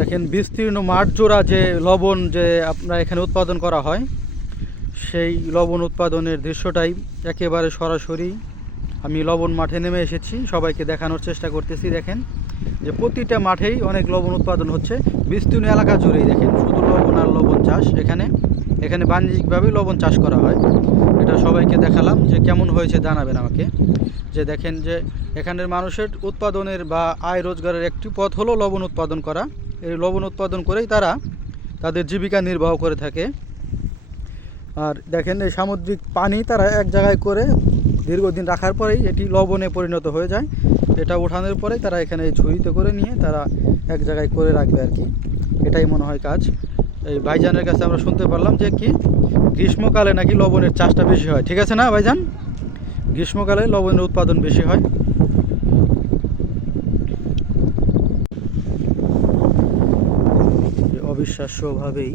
দেখেন বিস্তীর্ণ মাঠ জোড়া যে লবণ যে আপনার এখানে উৎপাদন করা হয়, সেই লবণ উৎপাদনের দৃশ্যটাই একেবারে সরাসরি আমি লবণ মাঠে নেমে এসেছি, সবাইকে দেখানোর চেষ্টা করতেছি। দেখেন যে প্রতিটা মাঠেই অনেক লবণ উৎপাদন হচ্ছে, বিস্তীর্ণ এলাকা জুড়েই দেখেন শুধু লবণ আর লবণ চাষ। এখানে বাণিজ্যিকভাবে লবণ চাষ করা হয়। এটা সবাইকে দেখালাম যে কেমন হয়েছে জানাবেন আমাকে। যে দেখেন যে এখানের মানুষের উৎপাদনের বা আয় রোজগারের একটি পথ হলো লবণ উৎপাদন করা। এই লবণ উৎপাদন করেই তারা তাদের জীবিকা নির্বাহ করে থাকে। আর দেখেন এই সামুদ্রিক পানি তারা এক জায়গায় করে দীর্ঘদিন রাখার পরেই এটি লবণে পরিণত হয়ে যায়। এটা ওঠানোর পরেই তারা এখানে ঝুড়িতে করে নিয়ে তারা এক জায়গায় করে রাখবে আর কি। এটাই মনে হয় কাজ। এই ভাইজানের কাছে আমরা শুনতে পারলাম যে কি গ্রীষ্মকালে নাকি লবণের চাষটা বেশি হয়। ঠিক আছে না ভাইজান? গ্রীষ্মকালে লবণের উৎপাদন বেশি হয়। অবিশ্বাস্যভাবেই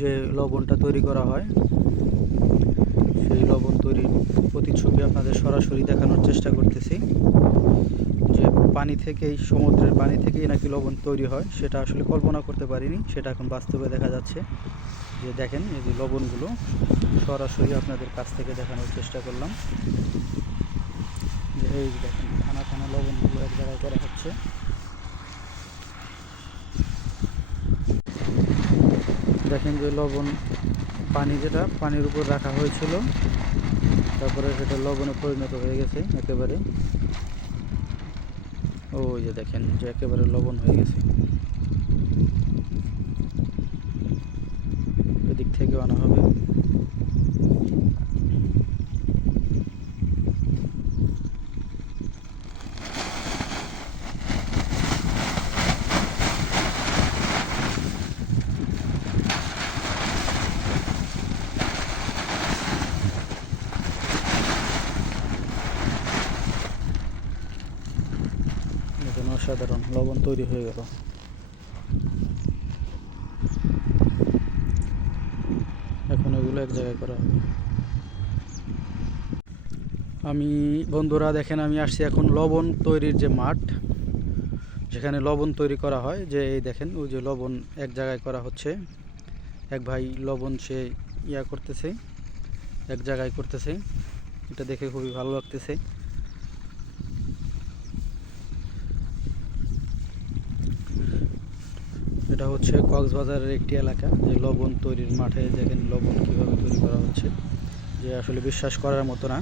যে লবণটা তৈরি করা হয়, সেই লবণ তৈরির প্রতিচ্ছবি আপনাদের সরাসরি দেখানোর চেষ্টা করতেছি। যে পানি থেকেই, সমুদ্রের পানি থেকেই নাকি লবণ তৈরি হয়, সেটা আসলে কল্পনা করতে পারিনি, সেটা এখন বাস্তবে দেখা যাচ্ছে। যে দেখেন এই যে লবণগুলো সরাসরি আপনাদের কাছ থেকে দেখানোর চেষ্টা করলাম। যে এই দেখেন খানা খানা লবণগুলো এক জায়গায় করা হচ্ছে। দেখেন যে লবণ পানি, যেটা পানির উপর রাখা হয়েছিল, তারপরে সেটা লবণে পরিণত হয়ে গেছে একেবারে। ওই যে দেখেন যে একেবারে লবণ হয়ে গেছে। এদিক থেকেও আনা হবে। দেখুন অসাধারণ লবণ তৈরি হয়ে গেল। এখন এগুলো এক জায়গায় করা হবে। আমি বন্ধুরা দেখেন আমি আসছি এখন লবণ তৈরির যে মাঠ, যেখানে লবণ তৈরি করা হয়। যে এই দেখেন ওই যে লবণ এক জায়গায় করা হচ্ছে। এক ভাই লবণ সে করতেছে, এক জায়গায় করতেছে। এটা দেখে খুবই ভালো লাগতেছে। এটা হচ্ছে কক্সবাজারের একটি এলাকা, যে লবণ তৈরির মাঠে দেখেন লবণ কীভাবে তৈরি করা হচ্ছে, যে আসলে বিশ্বাস করার মতো না।